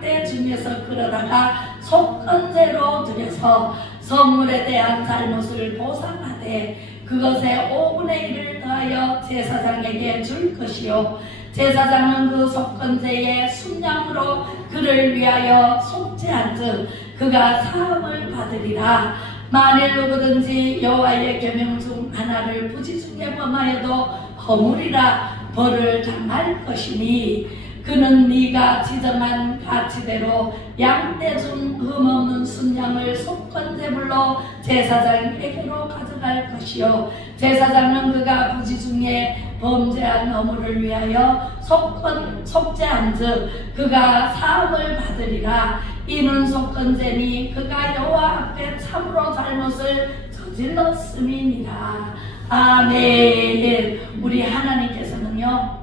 때 중에서 그러다가 속건제로 드려서 성물에 대한 잘못을 보상하되 그것의 5분의 1을 더하여 제사장에게 줄 것이요 제사장은 그 속건제의 순양으로 그를 위하여 속죄한즉 그가 사함을 받으리라. 만일 누구든지 여호와의 계명 중 하나를 부지중에 범하여도 허물이라 벌을 당할 것이니 그는 네가 지정한 가치대로 양떼 중 흠없는 순양을 속건제물로 제사장에게로 가져갈 것이요 제사장은 그가 부지중에 범죄한 허물을 위하여 속죄한즉 그가 사함을 받으리라. 이는 속건제니 그가 여호와 앞에 참으로 잘못을 저질렀음이니라. 아멘. 우리 하나님께서는요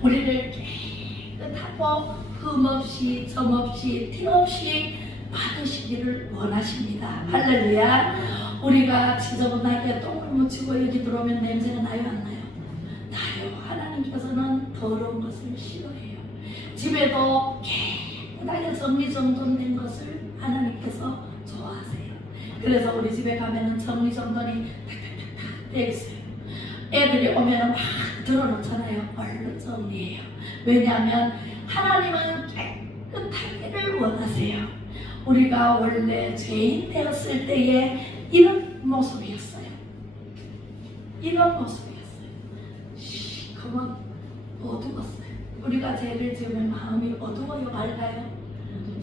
우리를 깨끗하고 흠없이 점없이 티없이 받으시기를 원하십니다. 할렐루야. 우리가 지저분하게 똥을 묻히고 여기 들어오면 냄새가 나요 안 나요? 나요. 하나님께서는 더러운 것을 싫어해요. 집에도 깨끗하게 정리정돈된 것을 하나님께서 좋아하세요. 그래서 우리 집에 가면은 정리정돈이 탁탁탁탁 되어 있어요. 애들이 오면은 막 들어놓잖아요. 얼른 정리해요. 왜냐하면 하나님은 깨끗하기를 원하세요. 우리가 원래 죄인 되었을 때에 이런 모습이었어요. 이런 모습이었어요. 시커먼 어두웠어요. 우리가 죄를 지으면 마음이 어두워요, 밝아요?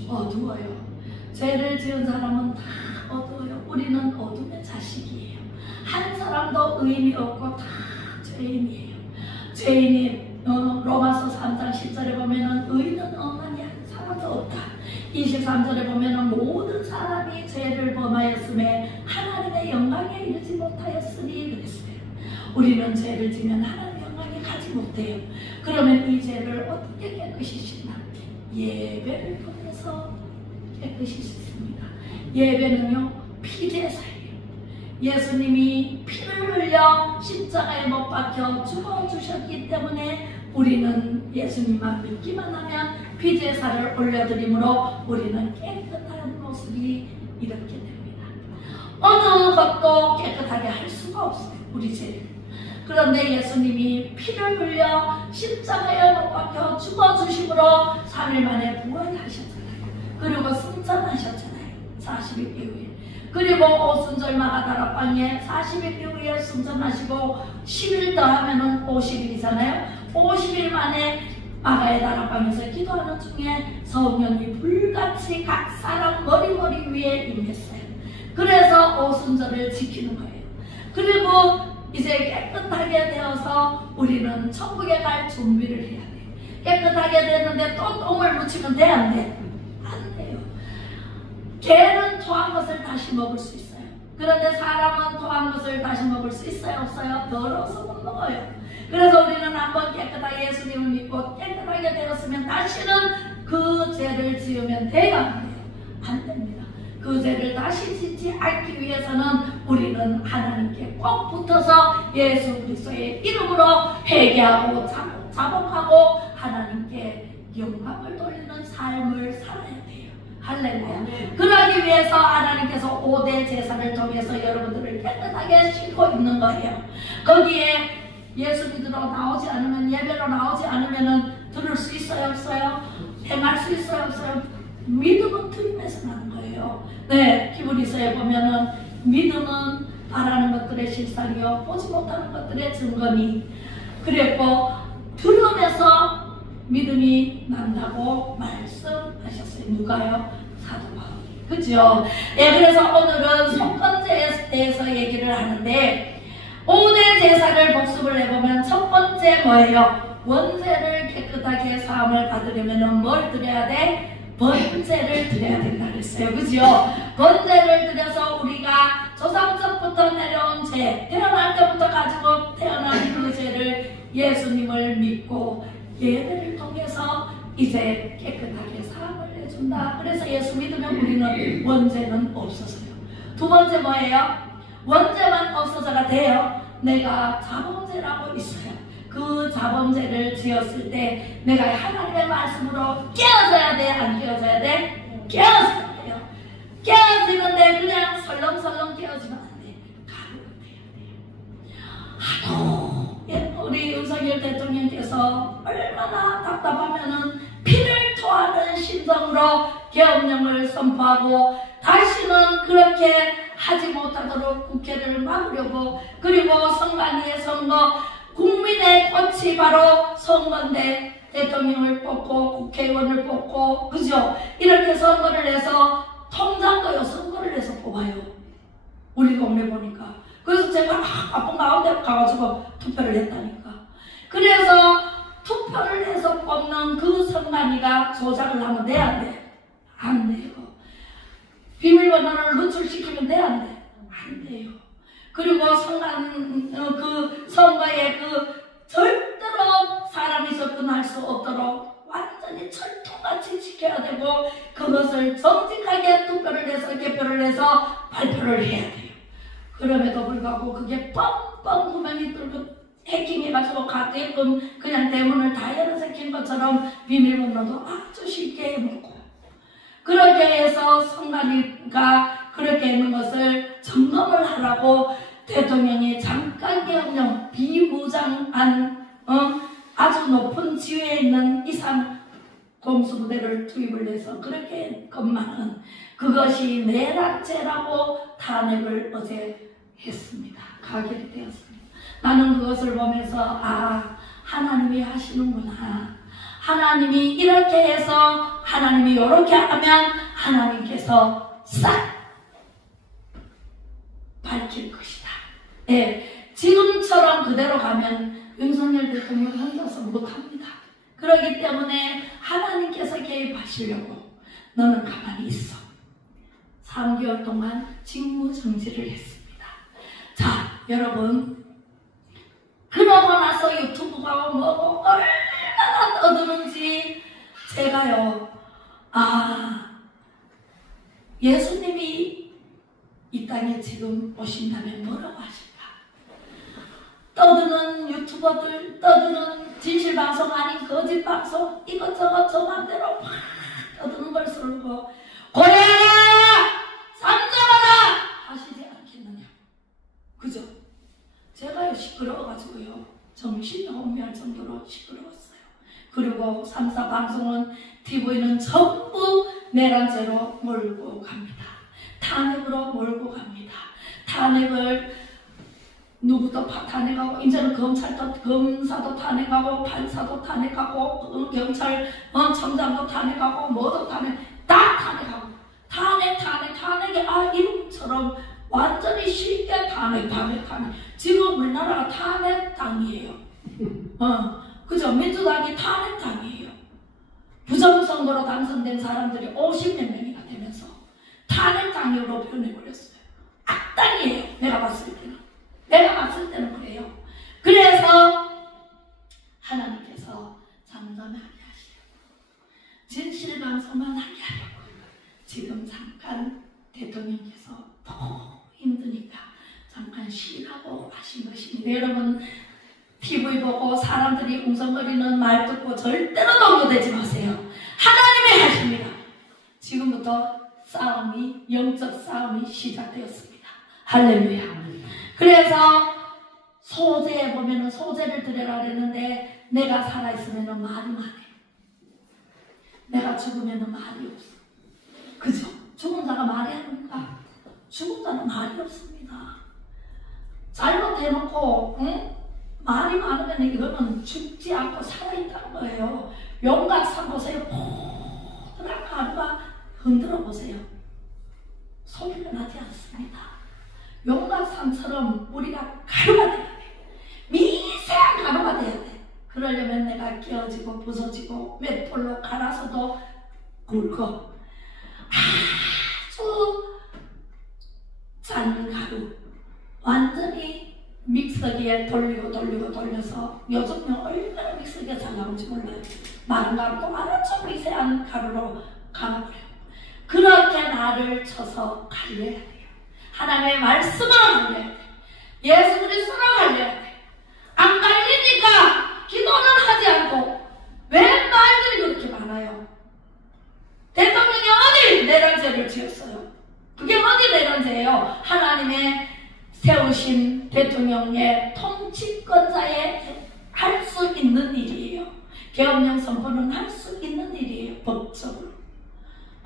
어두워요. 죄를 지은 사람은 다 어두워요. 우리는 어둠의 자식이에요. 한 사람도 의인이 없고 다 죄인이에요. 죄인이 로마서 3장 10절에 보면은 의인은 없나니 한 사람도 없다. 23절에 보면은 모든 사람이 죄를 범하였음에 하나님의 영광에 이르지 못하였으니 그랬어요. 우리는 죄를 지면 하나님의 영광에 가지 못해요. 그러면 이 죄를 어떻게 깨끗이 씻나? 예배를 통해서 깨끗이 씻습니다. 예배는요 피제사예요. 예수님이 피를 흘려 십자가에 못 박혀 죽어주셨기 때문에 우리는 예수님만 믿기만 하면 피제사를 올려드림으로 우리는 깨끗한 모습이 이렇게 됩니다. 어느 것도 깨끗하게 할 수가 없어요. 우리 죄를. 그런데 예수님이 피를 흘려 십자가에 못 박혀 죽어주심으로 3일 만에 부활하셨잖아요. 그리고 승천하셨잖아요. 40일 이후에. 그리고 오순절마가 다락방에 40일 이후에 승천하시고 10일 더하면 50일이잖아요. 50일 만에 마가의 다락방에서 기도하는 중에 성령이 불같이 각 사람 머리 위에 임했어요. 그래서 오순절을 지키는 거예요. 그리고 이제 깨끗하게 되어서 우리는 천국에 갈 준비를 해야 돼요. 깨끗하게 됐는데 또 똥을 묻히면 돼 안 돼? 안 돼요. 개는 토한 것을 다시 먹을 수 있어요. 그런데 사람은 토한 것을 다시 먹을 수 있어요? 없어요? 더러워서 못 먹어요. 그래서 우리는 한번 깨끗하게 예수님을 믿고 깨끗하게 되었으면 다시는 그 죄를 지으면 돼요? 안 돼요? 안 됩니다. 그 죄를 다시 짓지 않기 위해서는 우리는 하나님께 꼭 붙어서 예수 그리스도의 이름으로 회개하고 자복하고 하나님께 영광을 돌리는 삶을 살아야 돼요. 할렐루야. 그러기 위해서 하나님께서 5대 제사를 통해서 여러분들을 깨끗하게 씻고 있는 거예요. 거기에 예수 믿으러 나오지 않으면, 예배로 나오지 않으면 들을 수 있어요? 없어요? 행할 수 있어요? 없어요? 믿음은 들음에서 나는 거예요. 네, 히브리서에 보면은 믿음은 바라는 것들의 실상이요 보지 못하는 것들의 증거니 그랬고 들음에서 믿음이 난다고 말씀하셨어요. 누가요? 사도 바울이. 그죠? 예, 그래서 오늘은 속건제에 대해서 얘기를 하는데 5대 제사를 복습을 해보면 첫 번째 뭐예요? 원죄를 깨끗하게 사함을 받으려면 뭘 드려야 돼? 번제를 드려야 된다 그랬어요. 그죠? 번제를 드려서 우리가 조상적부터 내려온 죄, 태어날 때부터 가지고 태어난 그 죄를 예수님을 믿고 예배를 통해서 이제 깨끗하게 사함을 해준다. 그래서 예수 믿으면 우리는 원죄는 없어져요. 두 번째 뭐예요? 원죄만 없어져가 돼요. 내가 자범죄라고 있어요. 그 자범죄를 지었을 때 내가 하나님의 말씀으로 깨어져야 돼? 안 심성으로 계엄령을 선포하고 다시는 그렇게 하지 못하도록 국회를 막으려고, 그리고 선관위의 선거, 국민의 꽃이 바로 선거인데 대통령을 뽑고 국회의원을 뽑고, 그죠? 이렇게 선거를 해서 통장도요 선거를 해서 뽑아요. 우리 동네 보니까. 그래서 제가 바쁜 가운데 가가지고 투표를 했다니까. 그래서 투표를 해서 뽑는 그 선관위가 조작을 하면 돼, 안 돼? 안 돼요. 비밀번호를 노출시키면 돼, 안 돼? 안 돼요. 그리고 그 선거에 절대로 사람이 접근할 수 없도록 완전히 철통같이 지켜야 되고, 그것을 정직하게 투표를 해서 개표를 해서 발표를 해야 돼요. 그럼에도 불구하고 그게 뻥뻥 후면이 뚫고 해킹해가지고 가게끔 그냥 대문을 다 열어새긴 것처럼 비밀번호도 아주 쉽게 해놓고, 그렇게 해서 선관위가 그렇게 하는 것을 점검을 하라고 대통령이 잠깐 계엄령, 비무장한 아주 높은 지위에 있는 이상 공수부대를 투입을 해서 그렇게 했건만은 그것이 내란죄라고 탄핵을 어제 했습니다. 가결이 되었습니다. 나는 그것을 보면서 하나님이 하시는구나. 하나님이 이렇게 해서 하나님이 이렇게 하면 하나님께서 싹 밝힐 것이다. 네, 지금처럼 그대로 가면 윤석열 대통령 혼자서 못합니다. 그렇기 때문에 하나님께서 개입하시려고 너는 가만히 있어. 3개월 동안 직무정지를 했습니다. 자, 여러분, 그러고 나서 유튜브가 뭐고 얼마나 떠드는지 제가요, 예수님이 이 땅에 지금 오신다면 뭐라고 하실까? 떠드는 유튜버들, 떠드는 진실방송 아닌 거짓방송, 이것저것 저 맘대로 막 떠드는 걸 쓰고 고래하라! 삼정하라! 하시지 않겠느냐? 그죠? 제가요 시끄러워가지고요 정신이 혼미할 정도로 시끄러웠어요. 그리고 3사 방송은 TV는 전부 내란죄로 몰고 갑니다. 탄핵으로 몰고 갑니다. 탄핵을 누구도 탄핵하고, 이제는 검사도 탄핵하고, 판사도 탄핵하고, 경찰 청장도 탄핵하고, 뭐도 다 탄핵하고, 탄핵이 이름처럼 완전히 쉽게 탄핵. 지금 우리나라가 탄핵당이에요. 그죠? 민주당이 탄핵당이에요. 부정선거로 당선된 사람들이 50몇 명이나 되면서 탄핵당으로 변해버렸어요. 악당이에요. 내가 봤을 때는 그래요. 그래서 하나님께서 잠잠하게 하시려고, 진실방송만 하게 하려고 지금 잠깐 대통령께서 너무 힘드니까 잠깐 쉬라고 하신 것입니다. 여러분, TV 보고 사람들이 웅성거리는 말 듣고 절대로 동요되지 마세요. 하나님이 하십니다. 지금부터 영적 싸움이 시작되었습니다. 할렐루야. 그래서 소제에 보면은 소제를 드려라 그랬는데, 내가 살아있으면 말이 많아. 내가 죽으면 말이 없어. 그죠? 죽은 자가 말이 합니까? 죽은 자는 말이 없습니다. 잘못해놓고 말이 많으면 이거는 죽지 않고 살아있다는 거예요. 용각산 보세요. 포들한 가루가 흔들어 보세요. 소리가 나지 않습니다. 용각산처럼 우리가 가루가 돼야 돼. 미세한 가루가 돼야 돼. 그러려면 내가 깨어지고 부서지고 맷돌로 갈아서도 굵어. 아주 잔 가루 완전히 믹서기에 돌려서, 요즘은 얼마나 믹서기가 잘 나오는지 몰라요. 마른 가루도 아주 미세한 가루로 갈아버려요. 그렇게 나를 쳐서 갈려야 돼요. 하나님의 말씀으로 갈려야 돼. 예수 그리스도로 갈려야 돼. 안 갈리니까 기도는 하지 않고 왜 말들이 그렇게 많아요? 대통령이 어디 내란죄를 지었어요? 그게 어디 내란죄예요? 하나님의 세우신 대통령의 통치권자의 할 수 있는 일이에요. 계엄령 선포는 할 수 있는 일이에요. 법적으로.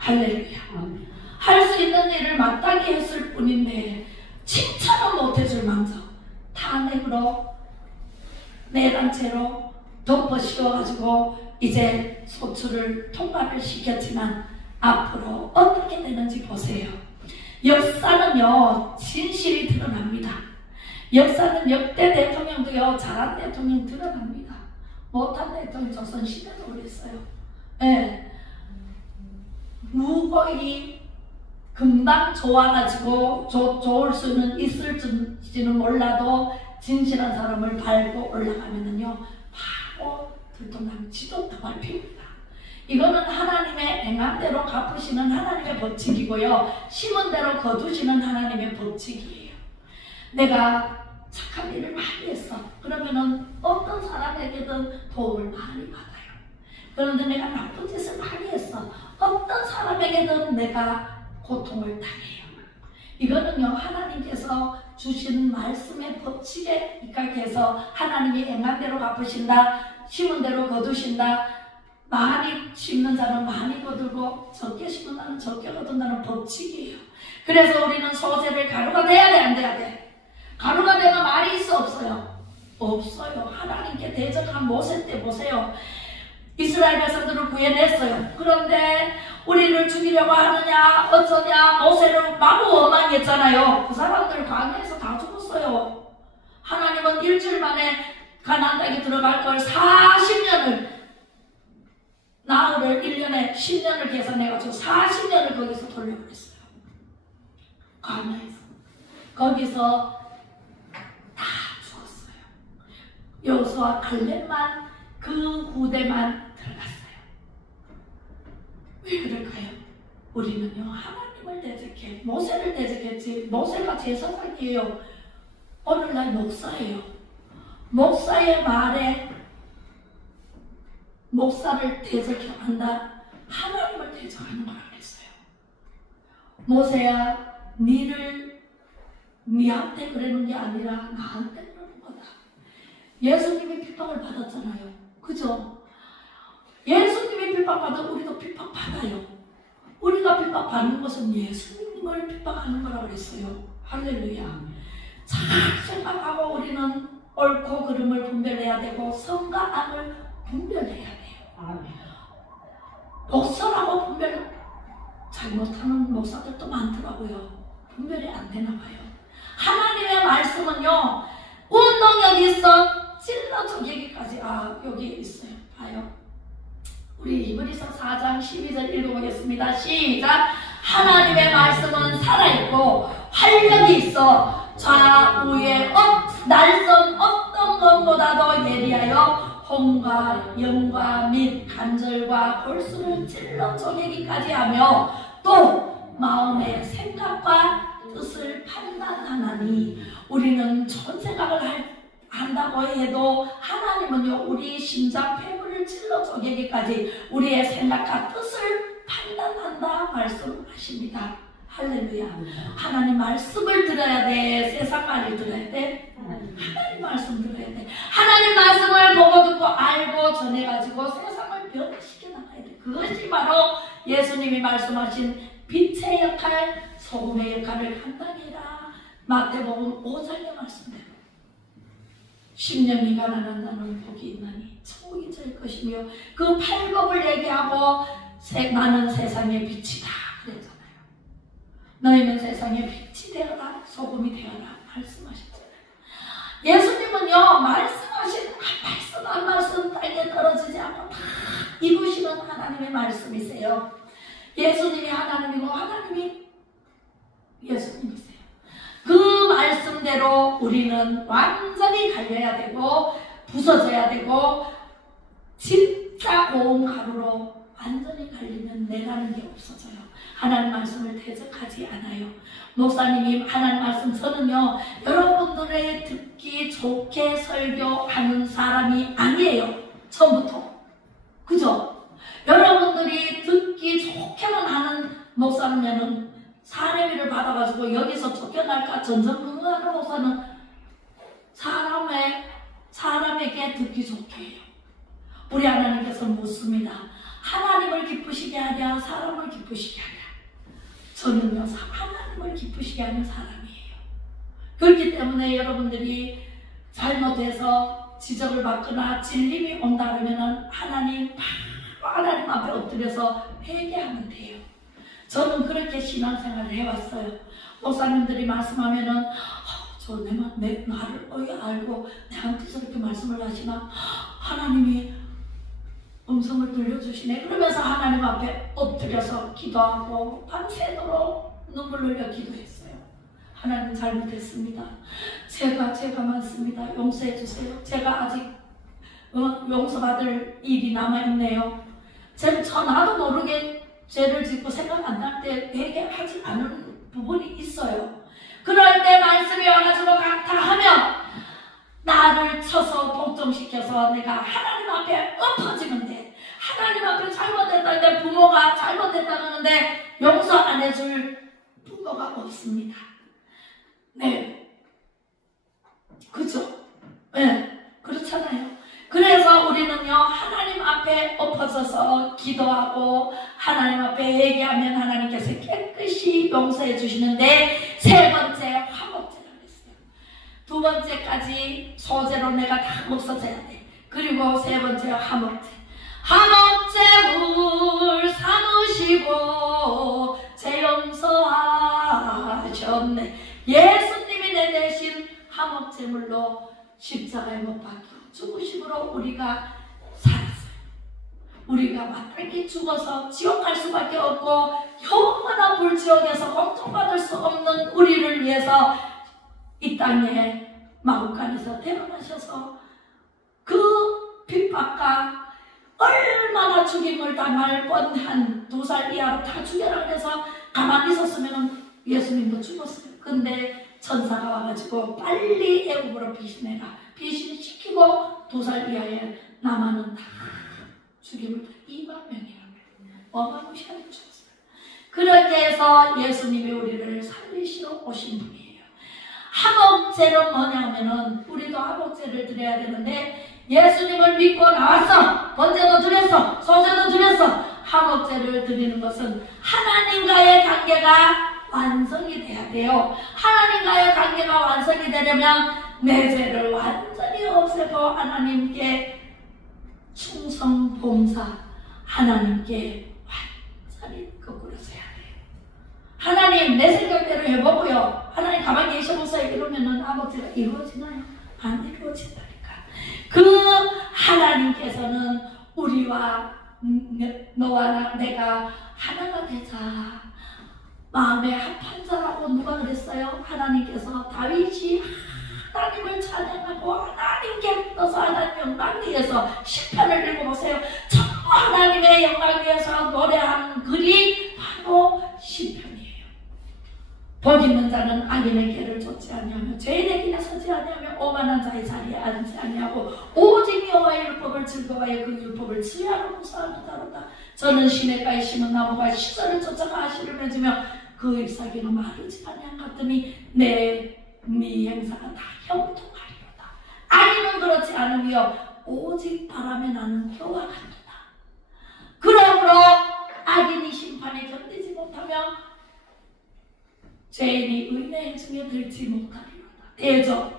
할렐루야. 할 수 있는 일을 마땅히 했을 뿐인데 칭찬은 못해줄 망정 탄핵으로 내란 채로 덮어 씌워가지고 이제 소추를 통과를 시켰지만 앞으로 어떻게 되는지 보세요. 역사는요 진실이 드러납니다. 역사는 역대 대통령도요 잘한 대통령 드러납니다. 못한 대통령 조선시대도 그랬어요. 네. 무고히 금방 좋아가지고 좋을 수는 있을지는 몰라도 진실한 사람을 밟고 올라가면은요 바로 들통나면 지도 밟힙니다. 이거는 하나님의 행함대로 갚으시는 하나님의 법칙이고요. 심은 대로 거두시는 하나님의 법칙이에요. 내가 착한 일을 많이 했어. 그러면은 어떤 사람에게든 도움을 많이 받아요. 그런데 내가 나쁜 짓을 많이 했어. 어떤 사람에게든 내가 고통을 당해요. 이거는요 하나님께서 주신 말씀의 법칙에 입각해서 하나님이 행함대로 갚으신다. 심은 대로 거두신다. 많이 심는 자는 많이 거두고 적게 심는 자는 적게 거둔다는 법칙이에요. 그래서 우리는 소재를 가루가 돼야 돼, 안 돼야 돼? 가루가 되면 말이 있어, 없어요? 없어요. 하나님께 대적한 모세 때 보세요. 이스라엘 백성들을 구해냈어요. 그런데 우리를 죽이려고 하느냐 어쩌냐 모세를 마구 원망했잖아요. 그 사람들 광야에서 다 죽었어요. 하나님은 일주일 만에 가나안 땅에 들어갈 걸 40년을 나흘을 1년에 10년을 계산해가지고 40년을 거기서 돌려버렸어요. 광야에서. 거기서 다 죽었어요. 여호수아 갈렙만 그 후대만 들어갔어요. 왜 그럴까요? 우리는요 하나님을 대적해 모세를 대적했지. 모세가 제사장이에요. 오늘날 목사예요. 목사의 말에 목사를 대적해 한다. 하나님을 대적하는 거라 그랬어요. 모세야 니한테 그러는 게 아니라 나한테 그러는 거다. 예수님이 핍박을 받았잖아요. 그죠? 예수님이 핍박받아 우리도 핍박받아요. 우리가 핍박받는 것은 예수님을 핍박하는 거라고 그랬어요. 할렐루야. 잘 생각하고 우리는 옳고 그름을 분별해야 되고 성과 악을 분별해야 돼요. 목사라고 분별 잘못하는 목사들도 많더라고요. 분별이 안 되나 봐요. 하나님의 말씀은요 운동력이 있어 찔러 저기까지. 여기 있어요. 봐요. 우리 히브리서 4장 12절 읽어보겠습니다. 시작. 하나님의 말씀은 살아있고 활력이 있어 좌우의 날선 어떤 것보다도 예리하여 혼과 영과 및 간절과 골수를 찔러 쪼개기까지 하며 또 마음의 생각과 뜻을 판단하나니. 우리는 좋은 생각을 한다고 해도 하나님은요 우리 심장 폐부를 찔러 쪼개기까지 우리의 생각과 뜻을 판단한다 말씀하십니다. 할렐루야. 하나님 말씀을 들어야 돼? 세상 말을 들어야 돼? 하나님 말씀 들어야 돼. 하나님 말씀을 보고 듣고 알고 전해가지고 세상을 변화시켜 나가야 돼. 그것이 바로 예수님이 말씀하신 빛의 역할, 소금의 역할을 감당해라. 마태복음 5장의 말씀대로. 심령이 가난한 자는 복이 있나니 천국이 저희 것이며 그 팔복을 얘기하고 나는 세상의 빛이다 그랬잖아요. 너희는 세상의 빛이 되어라 소금이 되어라 말씀하셨잖아요. 예수님은요 말씀하신 한 말씀 땅에 떨어지지 않고 다 이루시는 하나님의 말씀이세요. 예수님이 하나님이고 하나님이 예수님이세요. 그 말씀대로 우리는 완전히 갈려야 되고 부서져야 되고 진짜 고운 가루로 완전히 갈리면 내가는 게 없어져요. 하나님 말씀을 대적하지 않아요. 목사님이 하나님 말씀 저는요 여러분들의 듣기 좋게 설교하는 사람이 아니에요. 처음부터. 그죠? 여러분들이 듣기 좋게만 하는 목사면은 사례비를 받아가지고 여기서 쫓겨날까 전전긍긍하는 목사는 사람에게 듣기 좋게 해요. 우리 하나님께서 묻습니다. 하나님을 기쁘시게 하랴 사람을 기쁘시게 기쁘시게 하랴. 저는요, 하나님을 기쁘시게 하는 사람이에요. 그렇기 때문에 여러분들이 잘못해서 지적을 받거나 질림이 온다 그러면 하나님 앞에 엎드려서 회개하면 돼요. 저는 그렇게 신앙생활을 해왔어요. 목사님들이 말씀하면은 저 나를 알고 내한테 저렇게 말씀을 하시나 하나님이 음성을 들려주시네. 그러면서 하나님 앞에 엎드려서 기도하고 밤새도록 눈물 흘려 기도했어요. 하나님 잘못했습니다. 제가 많습니다. 용서해 주세요. 제가 아직 용서받을 일이 남아있네요. 나도 모르게 죄를 짓고 생각 안 날 때 회개하지 않은 부분이 있어요. 그럴 때 말씀이 와가지고 강타하면 나를 쳐서 복종시켜서 내가 하나님 앞에 엎어지면 돼. 하나님 앞에 잘못했다는데 부모가 잘못했다는데 용서 안 해줄 부모가 없습니다. 네, 그죠? 네, 그렇잖아요. 그래서 우리는요, 하나님 앞에 엎어져서 기도하고 하나님 앞에 회개하면 하나님께서 깨끗이 용서해 주시는데, 세 번째 화목제라고 했어요. 두 번째까지 소제로 내가 다 없어져야 돼. 그리고 세 번째 화목제. 화목제 물 삼으시고 제 용서하셨네. 예수님이 내 대신 화목제물로 십자가에 못 박혀 죽으심으로 우리가 살았어요. 우리가 마땅히 죽어서 지옥 갈 수밖에 없고 영원한 불지옥에서 고통받을 수 없는 우리를 위해서 이 땅에 마구간에서 태어나셔서 그 핍박과 얼마나 죽임을 당할 뻔한 2살 이하로 다 죽여라 그래서 가만히 있었으면 예수님도 죽었어요. 근데 천사가 와가지고 빨리 애굽으로 피신해라. 피신시키고 2살 이하의 남아는 다 죽임을 2만 명이라고 어마무시하게 죽었어요. 그렇게 해서 예수님이 우리를 살리시러 오신 분이에요. 화목제는 뭐냐면은 우리도 화목제를 드려야 되는데 예수님을 믿고 나왔어. 번제도 드렸어. 소제도 드렸어. 화목제를 드리는 것은 하나님과의 관계가 완성이 돼야 돼요. 하나님과의 관계가 완성이 되려면 내 죄를 완전히 없애고 하나님께 충성 봉사, 하나님께 완전히 거꾸로 서야 돼요. 하나님 내 생각대로 해보고요. 하나님 가만히 계셔보세요. 이러면은 화목제가 이루어지나요? 안 이루어진다니까. 그 하나님께서는 우리와 너와 내가 하나가 되자. 마음에 합한 자라고 누가 그랬어요? 하나님께서 다윗이 하나님을 찬양하고 하나님께 떠서 하나님 영광 위해서 시편을 읽어보세요. 전부 하나님의 영광 위해서 노래한 글이 바로 시편이에요. 복 있는 자는 악인의 길을 쫓지 아니하며 죄인의 길에 서지 아니하며 오만한 자의 자리에 앉지 아니하고 오직 여호와의 율법을 즐거워하여 그 율법을 지혜하러 구사하는 자로다. 저는 시냇가에 심은 나무가 시절을 쫓아가 아씨를 맺으며 그 잎사귀는 마르지 아니한 같더니 내 미행사가 다 형통하리로다. 악인은 그렇지 않으며 오직 바람에 나는 표와 같도다. 그러므로 악인이 심판에 견디지 못하며 죄인이 의인의 중에 들지 못하리로다. 대저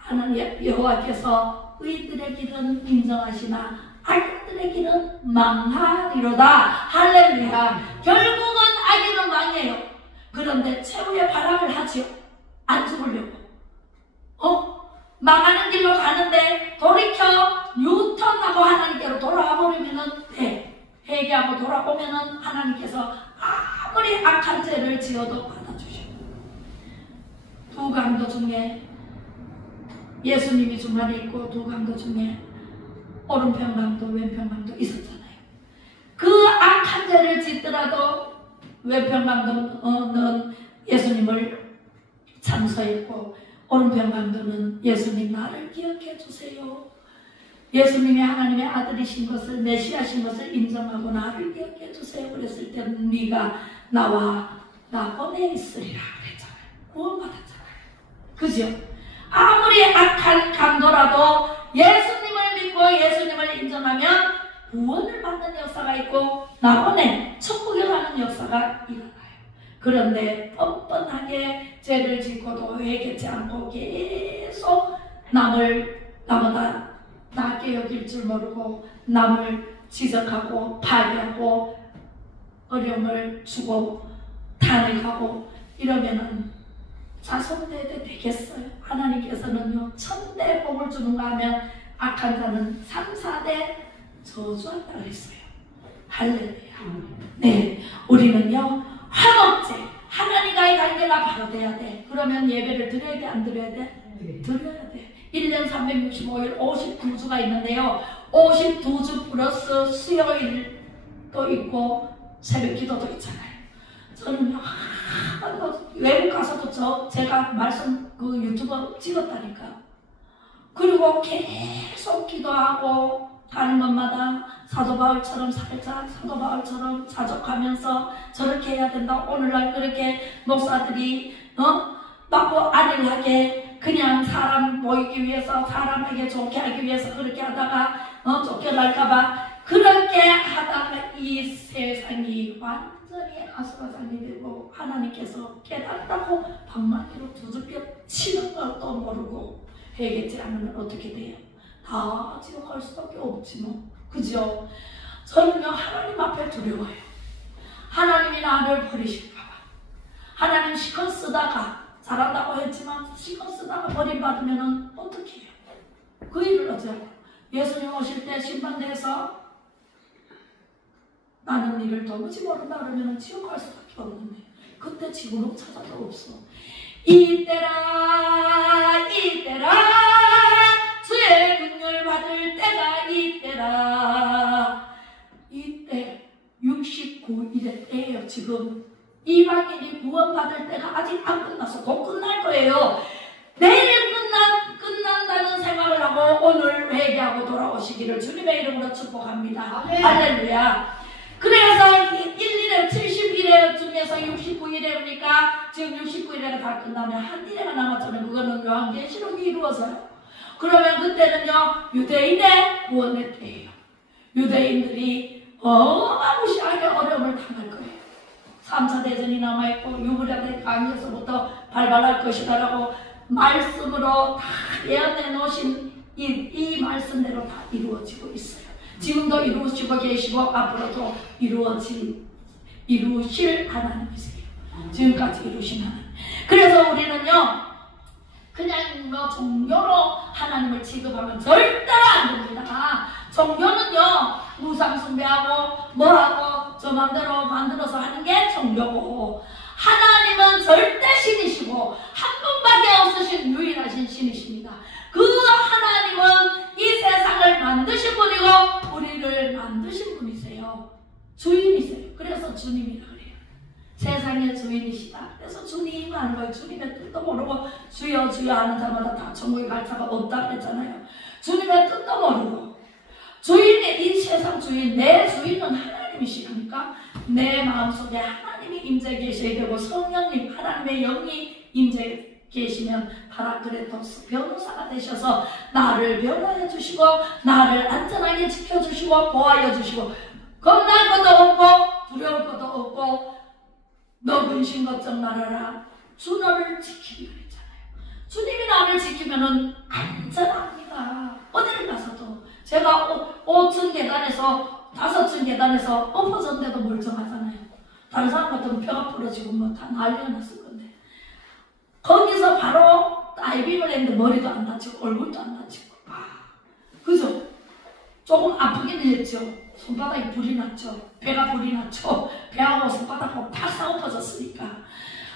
하나님 여호와께서 의인들의 길은 인정하시나 악인들의 길은 망하리로다. 할렐루야. 결국은 악인은 망해요. 그런데 최후의 바람을 하지요. 안 죽으려고. 망하는 길로 가는데 돌이켜 유턴하고 하나님께로 돌아와 버리면은 돼. 회개하고 돌아오면은 하나님께서 아무리 악한 죄를 지어도 받아주시고. 두 강도 중에 예수님이 중간에 있고 두 강도 중에 오른편 강도 왼편 강도 있었잖아요. 그 악한 죄를 짓더라도 왼편 강도는 예수님을 참소했고 오른편 강도는 예수님 나를 기억해 주세요. 예수님이 하나님의 아들이신 것을 메시아신 것을 인정하고 나를 기억해 주세요. 그랬을 때 네가 나와 나 보내 있으리라 그랬잖아요. 구원받았잖아요. 그죠? 아무리 악한 강도라도 예수님을 믿고 예수님을 인정하면 구원을 받는 역사가 있고 나 보내 천국에 엄청난 역사가 일어나요. 그런데 뻔뻔하게 죄를 짓고도 회개치 않고 계속 남보다 낮게 여길 줄 모르고 남을 지적하고 파괴하고 어려움을 주고 탄핵하고 이러면은 자손대대 되겠어요? 하나님께서는요, 천대 복을 주는가 하면 악한 자는 3, 4대 저주한다고 했어요. 할렐루야. 네, 우리는요, 화목제, 하나님과의 관계가 바로 돼야 돼. 그러면 예배를 드려야 돼, 안 드려야 돼? 드려야 돼. 1년 365일 52주가 있는데요, 52주 플러스 수요일도 있고 새벽 기도도 있잖아요. 저는요, 외국 가서도 제가 말씀 그 유튜브 찍었다니까. 그리고 계속 기도하고 가는 곳마다 사도 바울처럼 살자, 사도 바울처럼 자족하면서 저렇게 해야 된다. 오늘날 그렇게 목사들이 맞고 안일하게 그냥 사람 보이기 위해서, 사람에게 좋게 하기 위해서 그렇게 하다가 쫓겨날까봐 그렇게 하다가 이 세상이 완전히 아수라장이 되고 하나님께서 깨달았다고 방망이로 두들겨 치는 것도 모르고 회개치 않으면 어떻게 돼요? 다 지금 갈 수밖에 없지 뭐. 그죠? 저는요, 하나님 앞에 두려워요. 하나님이 나를 버리실까봐. 하나님 시컷 쓰다가 잘한다고 했지만 시컷 쓰다가 버림받으면 어떻게 해요? 그 일을 어쩌고. 예수님 오실 때 심판대에서 나는 일을 도무지 모른다 그러면 지옥 갈 수밖에 없는데 그때 지구로 찾아도 없어. 이때라 주의 긍휼 받을 때가 이때라. 이때 69일의 때예요. 지금 이방인이 구원받을 때가 아직 안 끝났어. 곧 끝날 거예요. 내일 끝난다는 생각을 하고 오늘 회개하고 돌아오시기를 주님의 이름으로 축복합니다. 할렐루야. 그래서 1일에 70일에 중에서 69일에 오니까 지금 69일에가 다 끝나면 한 일회가 남았잖아요. 그거는 요한계시록이 이루어져요. 그러면 그때는요, 유대인의 구원의 때예요. 유대인들이 어마무시하게 어려움을 당할 거예요. 3차 대전이 남아있고 유브라데 강에서부터 발발할 것이다라고 말씀으로 다 예언해 놓으신 이 말씀대로 다 이루어지고 있어요. 지금도 이루시고 계시고 앞으로도 이루실 하나님이세요. 지금까지 이루신 하나님. 그래서 우리는요, 그냥 뭐 종교로 하나님을 취급하면 절대로 안 됩니다. 종교는요, 우상 숭배하고 뭐하고 저 맘대로 만들어서 하는 게 종교고, 하나님은 절대 신이시고 한 분밖에 없으신 유일하신 신이십니다. 그 하나님은 이 세상을 만드신 분이고 우리를 만드신 분이세요. 주인이세요. 그래서 주님이라 그래요. 세상의 주인이시다. 그래서 주님 하는 거예요. 주님의 뜻도 모르고 주여 주여 하는 자마다 다 천국에 갈 자가 없다 그랬잖아요. 주님의 뜻도 모르고 주인의 이 세상 주인, 내 주인은 하나님이시니까 내 마음속에 하나님이 임재 계셔야 되고 성령님 하나님의 영이 임재 계시면 파라크레토스 변호사가 되셔서 나를 변호해 주시고 나를 안전하게 지켜주시고 보호하여 주시고 겁날 것도 없고 두려울 것도 없고 너 근심 걱정 말아라. 주 너를 지키기로 했잖아요. 주님이 나를 지키면은 안전합니다. 어디를 가서도. 제가 5층 계단에서 5층 계단에서 엎어졌는데도 멀쩡하잖아요. 다른 사람 같으면 뼈가 부러지고 뭐 다 난리가 났을 건데 거기서 바로 다이빙을 했는데 머리도 안 다치고 얼굴도 안 다치고 그죠? 조금 아프긴 했죠. 손바닥에 불이 났죠. 배가 불이 났죠. 배하고 손바닥하고 팍 엎어졌으니까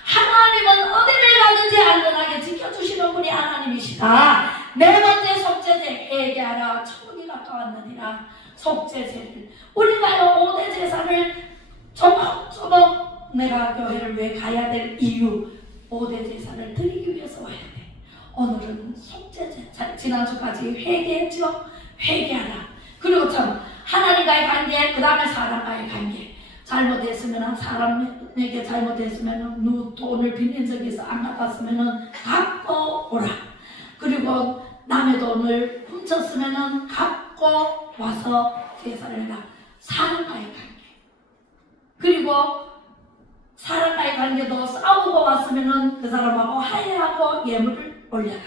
하나님은 어디를 가든지 안전하게 지켜주시는 분이 하나님이시다. 네 번째 속죄제 회개하라. 천국이 가까웠느니라. 속죄제를 우리가요 5대 제사를 조목조목 내가 교회를 왜 가야 될 이유 5대 제사를 드리기 위해서 와야 돼. 오늘은 속죄제. 지난주까지 회개했죠. 회개하라. 그리고 참 하나님과의 관계, 그 다음에 사람과의 관계. 잘못했으면 사람에게 잘못했으면 돈을 빚는 적이 있어 안 갚았으면 갚고 오라. 그리고 남의 돈을 훔쳤으면 갚고 와서 제사를 해라. 사람과의 관계. 그리고 그리고 사람과의 관계도 싸우고 왔으면은 그 사람하고 화해하고 예물을 올려라.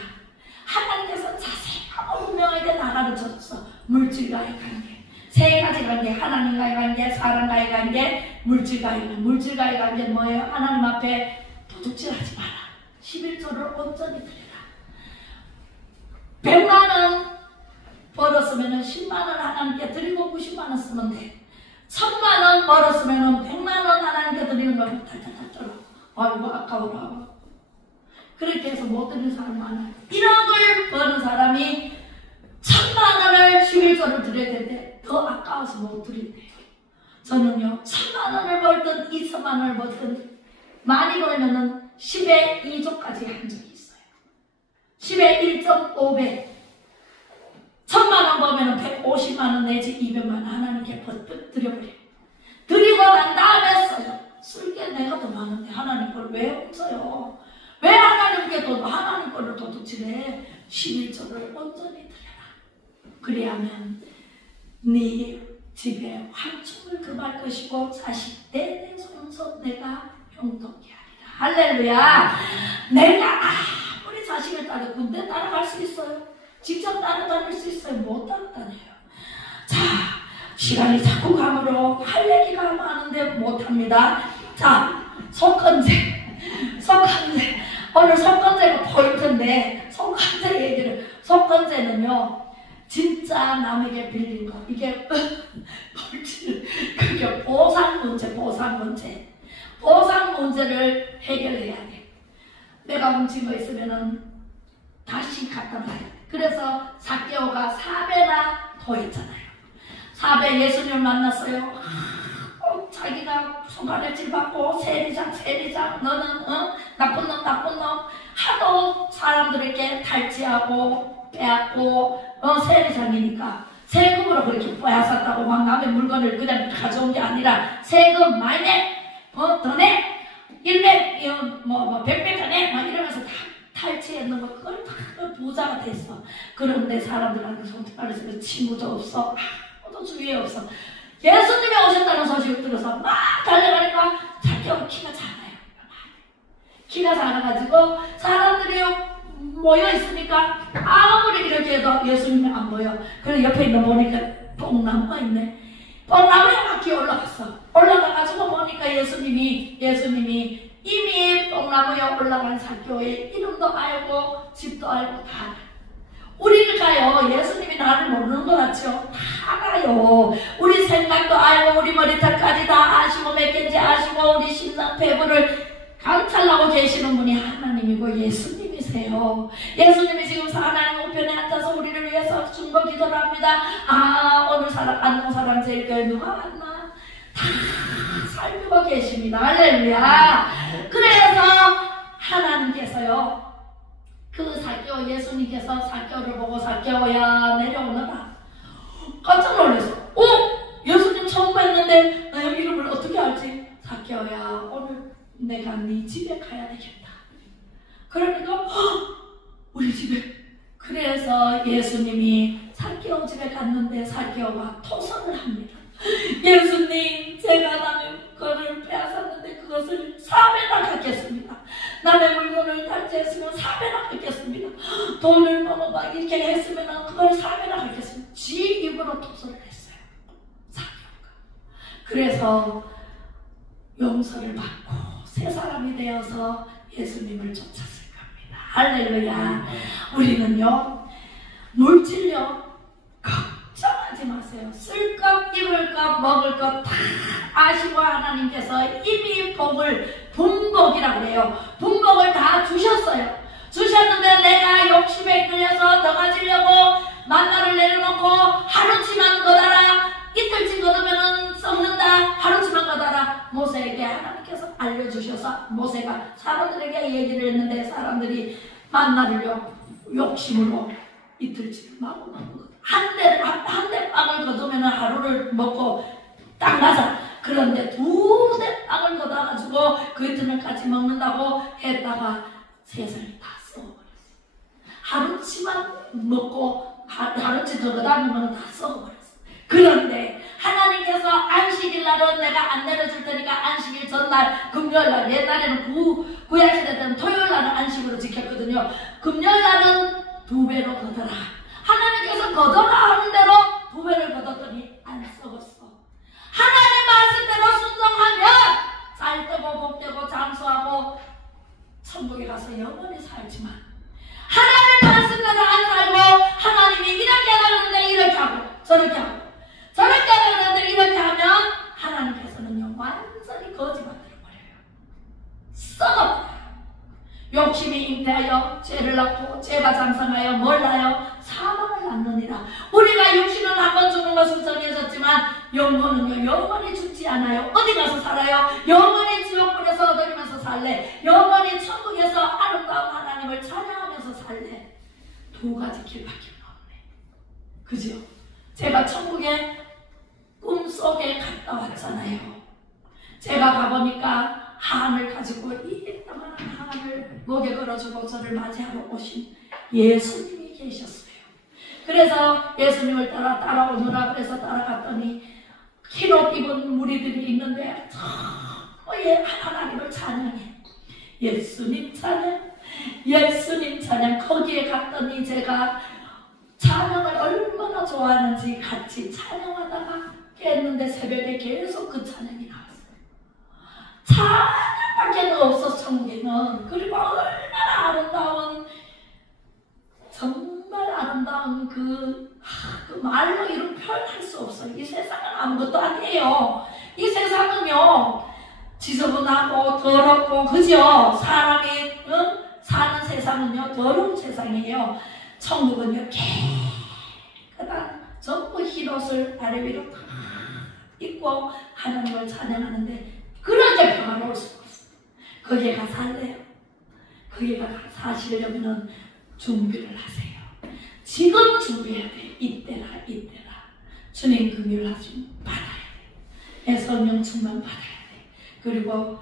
하나님께서 자세하고 분명하게 다 가르쳐줬어. 물질과의 관계, 세 가지 관계, 하나님과의 관계, 사람과의 관계, 물질과의 관계. 물질과의 관계는 뭐예요? 하나님 앞에 도둑질하지 마라. 11조를 온전히 드려라. 100만원 벌었으면 10만원 하나님께 드리고 90만원 쓰면 돼. 1000만원 벌었으면 100만원 하나님께 드리는 걸 탈탈탈 떨어. 아이고 아까워라. 그렇게 해서 못 드리는 사람 많아요. 1억을 버는 사람이 1000만원을 11조를 드려야 되는데 더 아까워서 못 드린대요. 저는요 1000만원을 벌든 2000만원을 벌든 많이 벌면은 10의 2조까지 한 적이 있어요. 10의 1.5배. 1000만원 벌면 150만원 내지 200만원 하나님께 버뜩 드려버려요. 드리고 난 다음에 써요. 쓸 게 내가 더 많은데 하나님 걸 왜 없어요? 왜 하나님께 또 하나님 거를 도둑질해? 11조를 온전히 드려라. 그래야면 네 집에 황충을 금할 것이고 자식 내내 손손 내가 형통케 하리라. 할렐루야. 내가 아무리 자식을 따라 군대 따라갈 수 있어요? 직접 따라다닐 수 있어요? 못 따라다녀요. 자, 시간이 자꾸 가므로 할 얘기가 많은데 못합니다. 자, 속건제. 오늘 속건제가 포인트인데 속건제 얘기를. 속건제는요 진짜 남에게 빌린 거. 이게 그게 보상 문제를 해결해야 돼. 내가 훔친 거 있으면은 다시 갖다 놔야 돼. 그래서 삭개오가 4배나 더 했잖아요. 4배 예수님을 만났어요. 자기가 손가락질 받고 세리장 너는 나쁜 놈 하도 사람들에게 탈취하고 빼앗고 세리장이니까 세금으로 그렇게 빼앗았다고 막 남의 물건을 그냥 가져온 게 아니라 세금 많이 내, 더 내, 1배, 100배 더 내, 막 이러면서 다 탈취했는 거 그걸 다 부자가 됐어. 그런데 사람들한테 손가락질을 친구도 없어. 아무도 주위에 없어. 예수님이 오셨다는 소식을 들어서 막 달려가니까 삭개오가 키가 작아요. 키가 작아가지고 사람들이 모여있으니까 아무리 이렇게 해도 예수님이 안 보여. 그리고 옆에 있는 보니까 뽕나무가 있네. 뽕나무에 막 기어 올라갔어. 올라가가지고 보니까 예수님이 이미 뽕나무에 올라간 삭개오의 이름도 알고 집도 알고 다 알아요. 우리는 가요. 예수님이 나를 모르는 것 같죠? 다 가요. 우리 생각도 알고 우리 머리털까지 다 아시고 몇 개인지 아시고 우리 심장 배부를 감찰하고 계시는 분이 하나님이고 예수님이세요. 예수님이 지금 하나님 우편에 앉아서 우리를 위해서 중보 기도를 합니다. 오늘 안동사랑 제일교회 누가 왔나? 다 살피고 계십니다. 할렐루야. 그래서 하나님께서요 그 삭개오 예수님께서 삭개오를 보고 삭개오야 내려오너라. 깜짝 놀랐어. 예수님 처음 뵀는데 나 이름을 어떻게 알지? 삭개오야 오늘 내가 네 집에 가야 되겠다. 그러니까 우리 집에. 그래서 예수님이 삭개오 집에 갔는데 삭개오가 토성을 합니다. 예수님 제가 남의 거를 빼앗았는데 그것을 4배나 갚겠습니다. 남의 물건을 탈취했으면 4배나 갚겠습니다. 돈을 막 이렇게 했으면 그걸 4배나 갚겠습니다. 지 입으로 토설을 했어요. 삭개오가. 그래서 용서를 받고 새 사람이 되어서 예수님을 쫓았을 겁니다. 할렐루야. 우리는요 물질요 걱정하지 마세요. 쓸 것, 입을 것, 먹을 것 다 아시고 하나님께서 이미 분복이라고 해요. 분복을 다 주셨어요. 주셨는데 내가 욕심에 끌려서 더 가지려고 만나를 내려놓고 하루치만 거다라, 이틀치 거두면 썩는다, 하루치만 거다라. 모세에게 하나님께서 알려주셔서 모세가 사람들에게 얘기를 했는데 사람들이 만나를요 욕심으로 이틀치를 마구 한 대 빵을 거두면 하루를 먹고 딱 가자. 그런데 2대 빵을 거둬가지고 그 이튿날까지 먹는다고 했다가 세상이 다 썩어버렸어. 하루치만 먹고 하루치 더 거다면 다 썩어버렸어. 그런데 하나님께서 안식일 날은 내가 안 내려줄 테니까 안식일 전날 금요일 날, 옛날에는 구약시대 때는 토요일 날은 안식으로 지켰거든요. 금요일 날은 2배로 거둬라. 하나님께서 거둬라 하는 대로 2배를 거뒀더니 안 썩었어. 하나님 말씀대로 순종하면 쌀뜨고 볶되고 잠수하고 천국에 가서 영원히 살지만, 하나님 말씀대로 안 살고 하나님이 이렇게 하는데 이렇게 하고 저렇게 하고 저렇게 하는데 이렇게 하면 하나님께서는요 완전히 거짓말을 버려요. 썩어버려요. 욕심이 잉태하여 죄를 낳고 죄가 장성하여 뭘 낳아요? 사망을 낳느니라. 우리가 육신은 한번 죽는 것은 정해졌지만 영혼은요 영원히 죽지 않아요. 어디 가서 살아요? 영원히 지옥불에서 얻으면서 살래. 영원히 천국에서 아름다운 하나님을 찬양하면서 살래. 2가지 길밖에 없네. 그죠? 제가 천국에 꿈속에 갔다 왔잖아요. 제가 가보니까 하함을 가지고 이 땅한 하함을 목에 걸어주고 저를 맞이하러 오신 예수님이 계셨어요. 그래서 예수님을 따라오느라 그래서 따라갔더니 흰옷 입은 무리들이 있는데 하나님을 찬양해. 예수님 찬양, 예수님 찬양. 거기에 갔더니 제가 찬양을 얼마나 좋아하는지 같이 찬양하다가 깼는데 새벽에 계속 그 찬양이 나왔어요. 찬양밖에 없어 천국에는. 그리고 얼마나 아름다운, 정말 아름다운 그 말로 이루 표현할 수 없어요. 이 세상은 아무것도 아니에요. 이 세상은요 지저분하고 더럽고, 그죠? 사람이 사는 세상은요 더러운 세상이에요. 천국은요 깨끗한 전부 흰옷을 아래 위로 다 입고 하나님을 찬양하는데 그렇게 평화로울 수가 없어요. 거기에 가서 살래요. 거기에 가서 사시려면 준비를 하세요. 지금 준비해야 돼. 이때라. 주님 긍휼 하심 받아야 돼. 내 성령 충만 받아야 돼. 그리고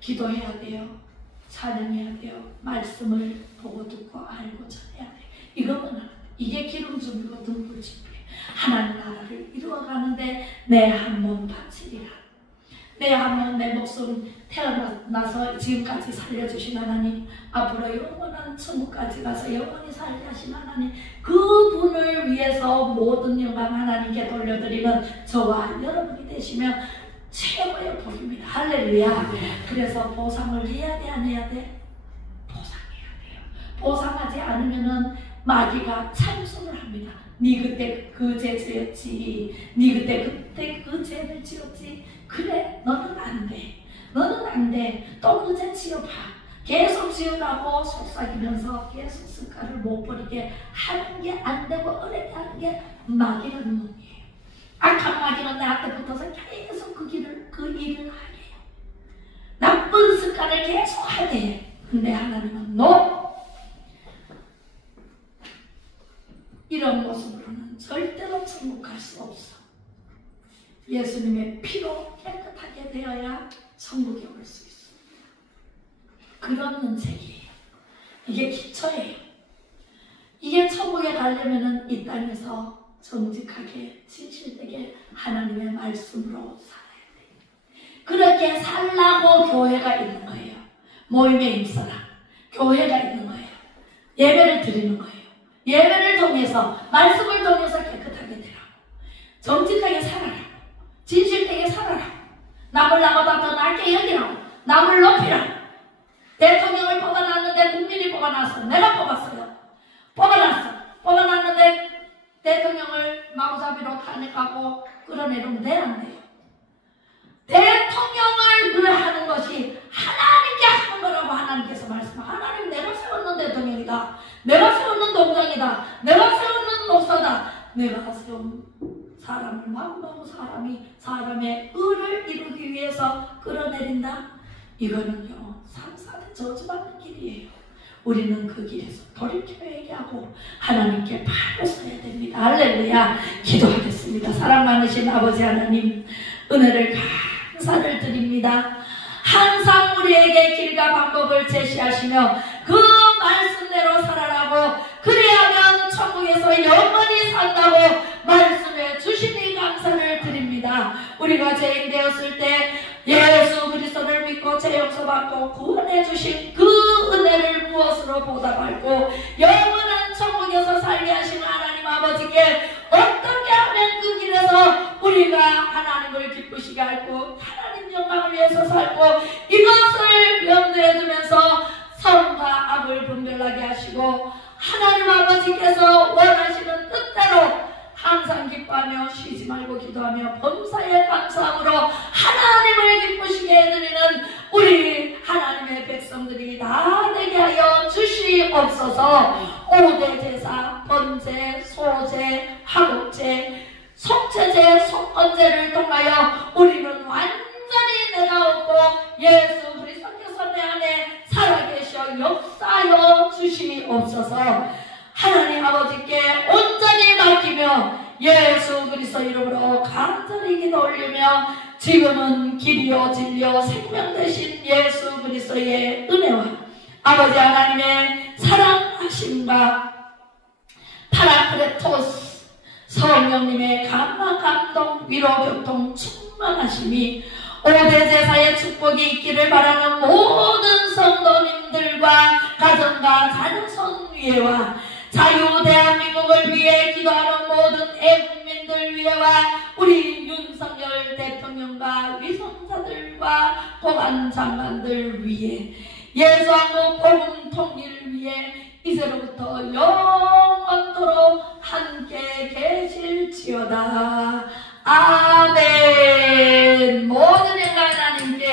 기도해야 돼요. 찬양해야 돼요. 말씀을 보고 듣고 알고 전해야 돼. 이것만 하면 돼. 이게 기름 준비고 등불 준비. 하나님 나라를 이루어가는데 내 한 몸 바치리라. 내 한 몸, 내 목숨 태어나서 지금까지 살려주신 하나님, 앞으로 영원한 천국까지 가서 영원히 살게 하신 하나님, 그분을 위해서 모든 영광 하나님께 돌려드리는 저와 여러분이 되시면 최고의 복입니다. 할렐루야. 그래서 보상을 해야 돼, 안 해야 돼? 보상해야 돼요. 보상하지 않으면은 마귀가 참선을 합니다. 니 그때 그 죄 지었지. 니 그때 그 죄를 지었지. 그래, 너는 안 돼. 너는 안 돼. 또 그 죄 지어봐. 계속 지으라고 속삭이면서 계속 습관을 못 버리게 하는 게 안 되고 어렵게 하는 게 마귀라는 놈이에요. 악한 마귀는 나한테 붙어서 계속 그 일을 하게 해요. 나쁜 습관을 계속 하게 해요. 근데 하나님은 이런 모습으로는 절대로 천국 갈 수 없어. 예수님의 피로 깨끗하게 되어야 천국에 올 수 있어. 그런 문책이에요. 이게 기초예요. 이게 천국에 가려면은 이 땅에서 정직하게 진실되게 하나님의 말씀으로 살아야 돼요. 그렇게 살라고 교회가 있는 거예요. 모임에 힘써라. 교회가 있는 거예요. 예배를 드리는 거예요. 예배를 통해서, 말씀을 통해서 깨끗하게 되라고. 정직하게 살아라. 진실되게 살아라. 남을 나보다 더 낫게 여기라고. 남을 높이라고. 대통령을 뽑아놨는데 국민이 뽑아놨어. 내가 뽑았어요. 뽑아놨는데 대통령을 마구잡이로 탄핵하고 끌어내리면 돼, 안 돼요? 대통령을 하는 것이 하나님께 하는 거라고 하나님께서 말씀하세요. 하나님, 내가 세웠는 대통령이다. 내가 세웠는 동장이다. 내가 세웠는 목사다. 내가 세운 사람을 마구마구 사람의 의를 이루기 위해서 끌어내린다. 이거는요 3,4대 저주받는 길이에요. 우리는 그 길에서 돌이켜 얘기하고 하나님께 바로 서야 됩니다. 할렐루야. 기도하겠습니다. 사랑 많으신 아버지 하나님, 은혜를 감사를 드립니다. 항상 우리에게 길과 방법을 제시하시며 그 말씀대로 살아라고, 그리하면 천국에서 영원히 산다고 말씀해 주시니 감사를 드립니다. 것입니다. 우리가 죄인 되었을 때 예수 그리스도를 믿고 죄 용서받고 구원해 주신 그 은혜를 무엇으로 보답할고 영원한 천국에서 살게 하신 하나님 아버지께 어떻게 하면 그 길에서 우리가 하나님을 기쁘시게 할고 하나님 영광을 위해서 살고 이것을 염두에 두면서 선과 악을 분별하게 하시고 하나님 아버지께서 원하시는 뜻대로 항상 기뻐하며 쉬지 말고 기도하며 범사에 감사함으로 하나님을 기쁘시게 해드리는 우리 하나님의 백성들이 다 되게 하여 주시옵소서. 5대 제사, 번제, 소제, 화목제, 속죄제, 속건제를 통하여 우리는 완전히 내가 얻고 예수 그리스도께서 내 안에 살아계셔 역사하여 주시옵소서. 하나님 아버지께 온전히 맡기며 예수 그리스도 이름으로 간절히 기도 올리며 지금은 길이요 진리요 생명 되신 예수 그리스도의 은혜와 아버지 하나님의 사랑하심과 파라크레토스 성령님의 감화 감동 위로 교통 충만하심이 5대 제사의 축복이 있기를 바라는 모든 성도님들과 가정과 자녀손 위에와 자유 대한민국을 위해 기도하는 모든 애국민들 위에와 우리 윤석열 대통령과 위성자들과 보안 장관들 위해 예수한국 복음 통일을 위해 이제로부터 영원토록 함께 계실지어다. 아멘. 모든 영광 하나님께